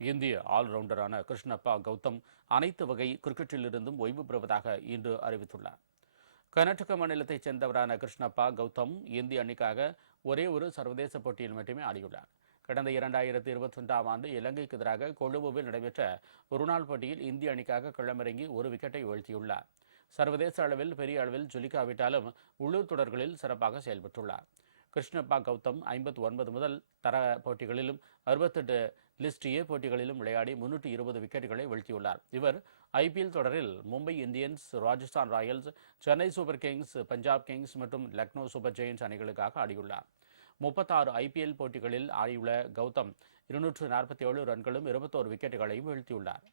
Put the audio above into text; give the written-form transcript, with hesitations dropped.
இந்திய ஆல்ரவுண்டரான கிருஷ்ணப்பா கௌதம் அனைத்து வகை கிரிக்கெட்டிலிருந்தும் ஓய்வு பெறுவதாக இன்று அறிவித்துள்ளார். கர்நாடக மாநிலத்தைச் சேர்ந்தவரான கிருஷ்ணப்பா கௌதம் இந்திய அணிக்காக ஒரே ஒரு சர்வதேச போட்டியில் மட்டுமே ஆடியுள்ளார். கடந்த 2021ஆம் ஆண்டு இலங்கைக்கு எதிராக கொழும்புவில் நடைபெற்ற ஒருநாள் போட்டியில் இந்திய அணிக்காக களமிறங்கி ஒரு விக்கெட்டை வீழ்த்தியுள்ளார். சர்வதேச அளவில் பெரிய அளவில் ஜொலிக்காவிட்டாலும் உள்ளூர் தொடர்களில் சிறப்பாக செயல்பட்டுள்ளார். கிருஷ்ணப்பா கௌதம் 59 முதல் தர போட்டிகளிலும் 68 லிஸ்ட் ஏ போட்டிகளிலும் விளையாடி 320 விக்கெட்டுகளை வீழ்த்தியுள்ளார். இவர் ஐபிஎல் தொடரில் Mumbai Indians, Rajasthan Royals, Chennai super Kings, Punjab Kings மற்றும் லக்னோ சூப்பர் ஜெயின்ஸ் அணிகளுக்காக ஆடியுள்ளார். 36 ஐபிஎல் போட்டிகளில் ஆடியுள்ள கௌதம் 247 ரன்களும் 21 விக்கெட்டுகளையும் வீழ்த்தியுள்ளார்.